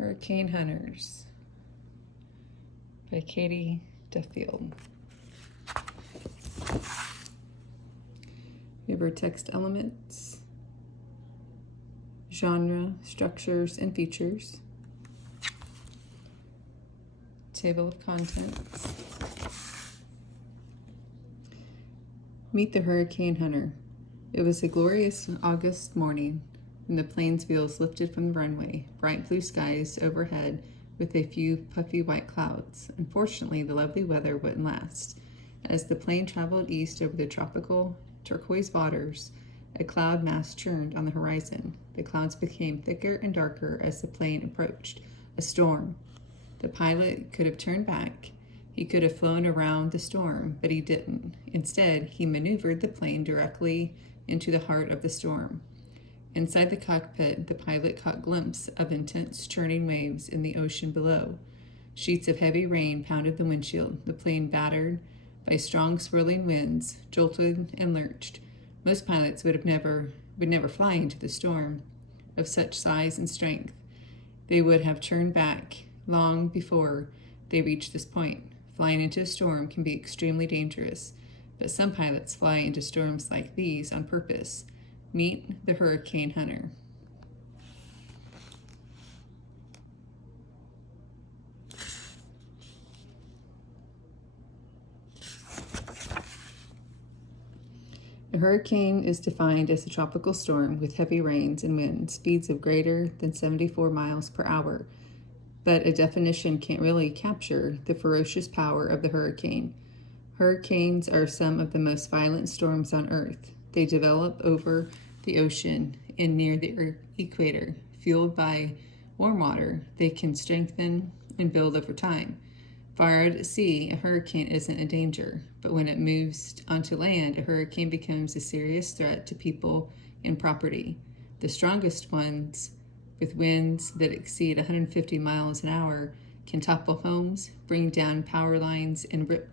Hurricane Hunters by Katie Duffield. We have our text elements, genre, structures, and features, table of contents. Meet the Hurricane Hunter. It was a glorious August morning when the plane's wheels lifted from the runway, bright blue skies overhead with a few puffy white clouds. Unfortunately, the lovely weather wouldn't last. As the plane traveled east over the tropical turquoise waters, a cloud mass churned on the horizon. The clouds became thicker and darker as the plane approached. A storm. The pilot could have turned back. He could have flown around the storm, but he didn't. Instead, he maneuvered the plane directly into the heart of the storm. Inside the cockpit, the pilot caught a glimpse of intense churning waves in the ocean below. Sheets of heavy rain pounded the windshield. The plane, battered by strong swirling winds, jolted and lurched. Most pilots would never fly into the storm of such size and strength. They would have turned back long before they reached this point. Flying into a storm can be extremely dangerous, but some pilots fly into storms like these on purpose. Meet the Hurricane Hunter. A hurricane is defined as a tropical storm with heavy rains and wind speeds of greater than 74 miles per hour. But a definition can't really capture the ferocious power of the hurricane. Hurricanes are some of the most violent storms on Earth. They develop over the ocean and near the equator. Fueled by warm water, they can strengthen and build over time. Far out at sea, a hurricane isn't a danger, but when it moves onto land, a hurricane becomes a serious threat to people and property. The strongest ones, with winds that exceed 150 miles an hour, can topple homes, bring down power lines, and rip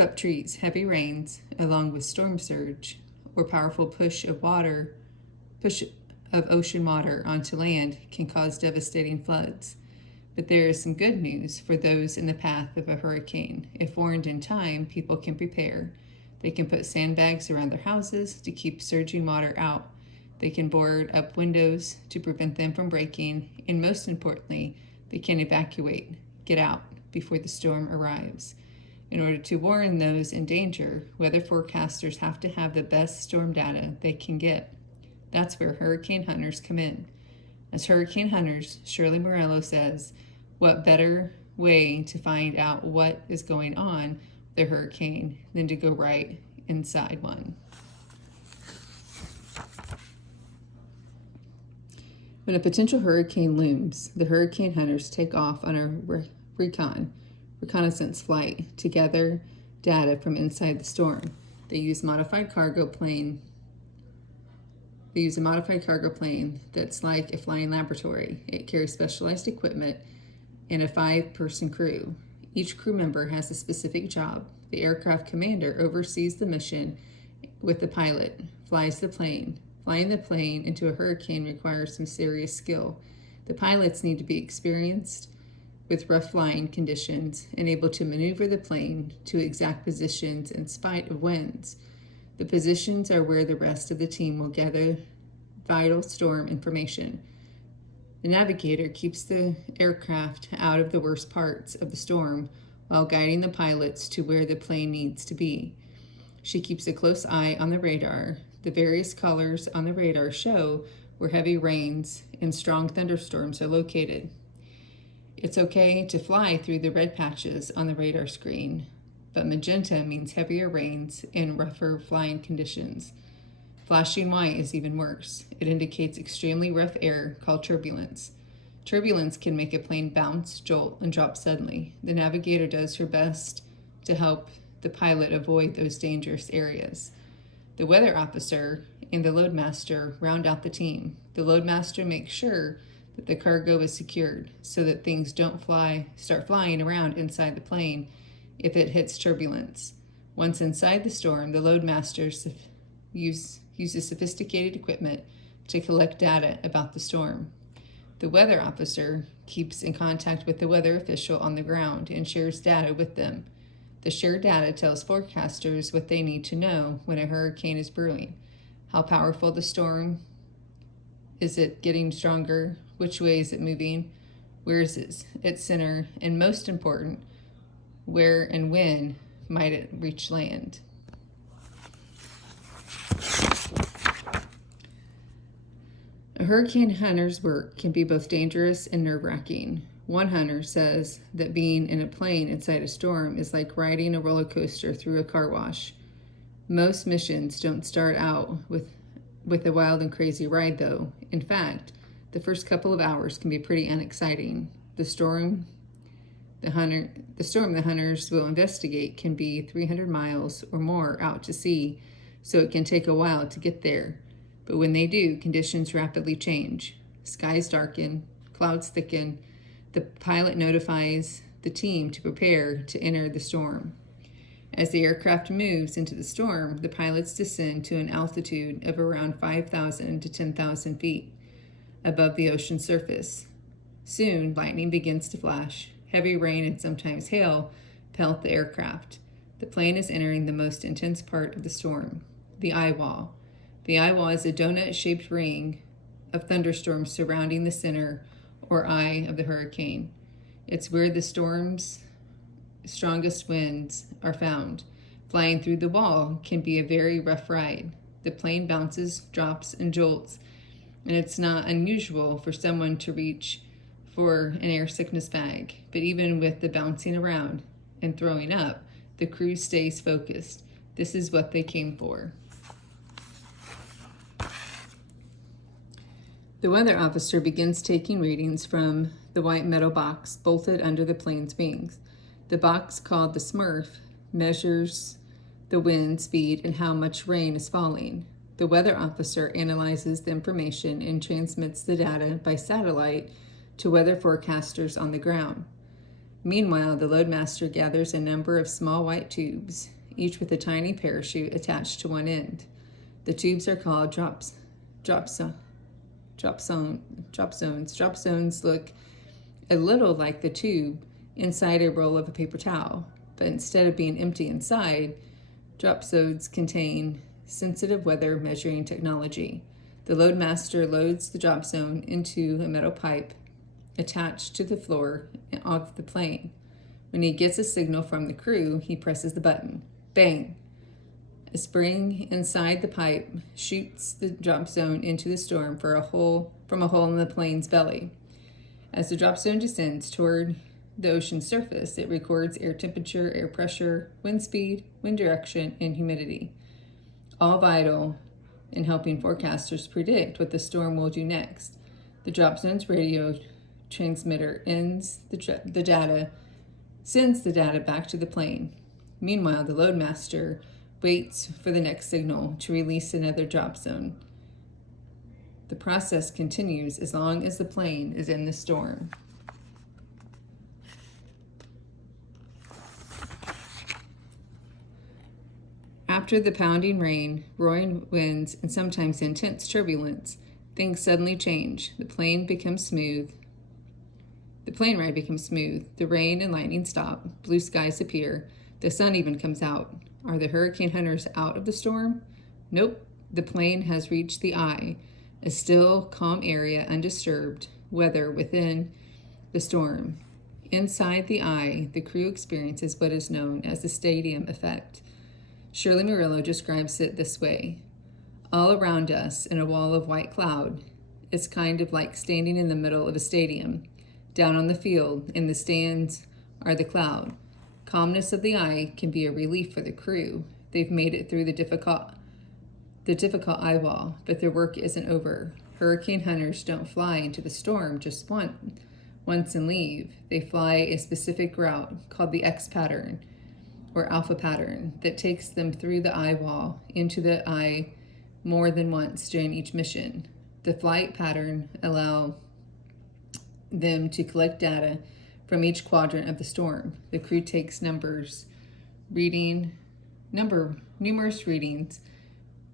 up trees. Heavy rains, along with storm surge or powerful push of ocean water onto land, can cause devastating floods. But there is some good news for those in the path of a hurricane. If warned in time, people can prepare. They can put sandbags around their houses to keep surging water out. They can board up windows to prevent them from breaking, and most importantly, they can evacuate, get out before the storm arrives. In order to warn those in danger, weather forecasters have to have the best storm data they can get. That's where hurricane hunters come in. As hurricane hunters, Shirley Morello says, what better way to find out what is going on with a hurricane than to go right inside one? When a potential hurricane looms, the hurricane hunters take off on a reconnaissance flight to gather data from inside the storm. They use a modified cargo plane that's like a flying laboratory. It carries specialized equipment and a 5-person crew. Each crew member has a specific job. The aircraft commander oversees the mission with the pilot, flies the plane. Flying the plane into a hurricane requires some serious skill. The pilots need to be experienced with rough flying conditions and able to maneuver the plane to exact positions in spite of winds. The positions are where the rest of the team will gather vital storm information. The navigator keeps the aircraft out of the worst parts of the storm while guiding the pilots to where the plane needs to be. She keeps a close eye on the radar. The various colors on the radar show where heavy rains and strong thunderstorms are located. It's okay to fly through the red patches on the radar screen, but magenta means heavier rains and rougher flying conditions. Flashing white is even worse. It indicates extremely rough air called turbulence. Turbulence can make a plane bounce, jolt, and drop suddenly. The navigator does her best to help the pilot avoid those dangerous areas. The weather officer and the loadmaster round out the team. The loadmaster makes sure that the cargo is secured so that things don't start flying around inside the plane if it hits turbulence. Once inside the storm, the loadmaster uses sophisticated equipment to collect data about the storm. The weather officer keeps in contact with the weather official on the ground and shares data with them. The shared data tells forecasters what they need to know when a hurricane is brewing. How powerful the storm, is it getting stronger, which way is it moving, where is its center, and most important, where and when might it reach land. A hurricane hunter's work can be both dangerous and nerve-wracking. One hunter says that being in a plane inside a storm is like riding a roller coaster through a car wash. Most missions don't start out with a wild and crazy ride, though. In fact, the first couple of hours can be pretty unexciting. The storm the hunters will investigate can be 300 miles or more out to sea, so it can take a while to get there. But when they do, conditions rapidly change. Skies darken, clouds thicken. The pilot notifies the team to prepare to enter the storm. As the aircraft moves into the storm, the pilots descend to an altitude of around 5,000 to 10,000 feet above the ocean surface. Soon, lightning begins to flash. Heavy rain and sometimes hail pelt the aircraft. The plane is entering the most intense part of the storm, the eye wall. The eye wall is a donut-shaped ring of thunderstorms surrounding the center or eye of the hurricane. It's where the storm's strongest winds are found. Flying through the wall can be a very rough ride. The plane bounces, drops, and jolts, and it's not unusual for someone to reach for an air sickness bag. But even with the bouncing around and throwing up, the crew stays focused. This is what they came for. The weather officer begins taking readings from the white metal box bolted under the plane's wings. The box, called the Smurf, measures the wind speed and how much rain is falling. The weather officer analyzes the information and transmits the data by satellite to weather forecasters on the ground. Meanwhile, the loadmaster gathers a number of small white tubes, each with a tiny parachute attached to one end. The tubes are called drop zones. Drop zones look a little like the tube inside a roll of a paper towel, but instead of being empty inside, drop zones contain sensitive weather measuring technology. The loadmaster loads the drop zone into a metal pipe attached to the floor of the plane. When he gets a signal from the crew, he presses the button. Bang! A spring inside the pipe shoots the drop zone into the storm from a hole in the plane's belly. As the drop zone descends toward the ocean surface, it records air temperature, air pressure, wind speed, wind direction, and humidity, all vital in helping forecasters predict what the storm will do next. The drop zone's radio transmitter sends the data back to the plane. Meanwhile, the loadmaster waits for the next signal to release another drop zone. The process continues as long as the plane is in the storm. After the pounding rain, roaring winds, and sometimes intense turbulence, things suddenly change. The plane ride becomes smooth. The rain and lightning stop. Blue skies appear. The sun even comes out. Are the hurricane hunters out of the storm? Nope. The plane has reached the eye, a still, calm area, undisturbed weather within the storm. Inside the eye, the crew experiences what is known as the stadium effect. Shirley Murillo describes it this way. All around us, in a wall of white cloud, it's kind of like standing in the middle of a stadium. Down on the field, in the stands, are the cloud. Calmness of the eye can be a relief for the crew. They've made it through the difficult eye wall, but their work isn't over. Hurricane hunters don't fly into the storm just once and leave. They fly a specific route called the X pattern or alpha pattern that takes them through the eye wall into the eye more than once during each mission. The flight pattern allow them to collect data from each quadrant of the storm. The crew takes numerous readings,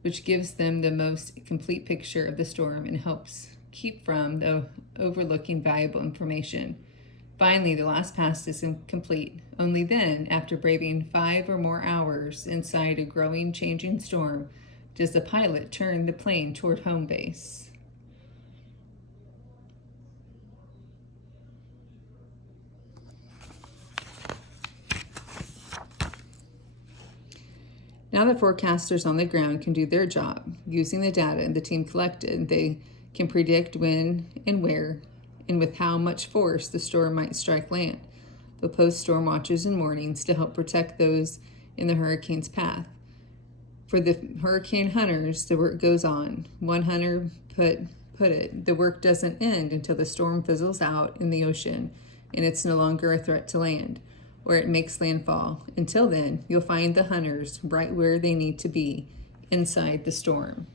which gives them the most complete picture of the storm and helps keep from the overlooking valuable information. Finally, the last pass is complete. Only then, after braving 5 or more hours inside a growing, changing storm, does the pilot turn the plane toward home base. Now that forecasters on the ground can do their job, using the data the team collected, they can predict when and where and with how much force the storm might strike land. They'll post storm watches and warnings to help protect those in the hurricane's path. For the hurricane hunters, the work goes on. One hunter put it, the work doesn't end until the storm fizzles out in the ocean and it's no longer a threat to land, or it makes landfall. Until then, you'll find the hunters right where they need to be, inside the storm.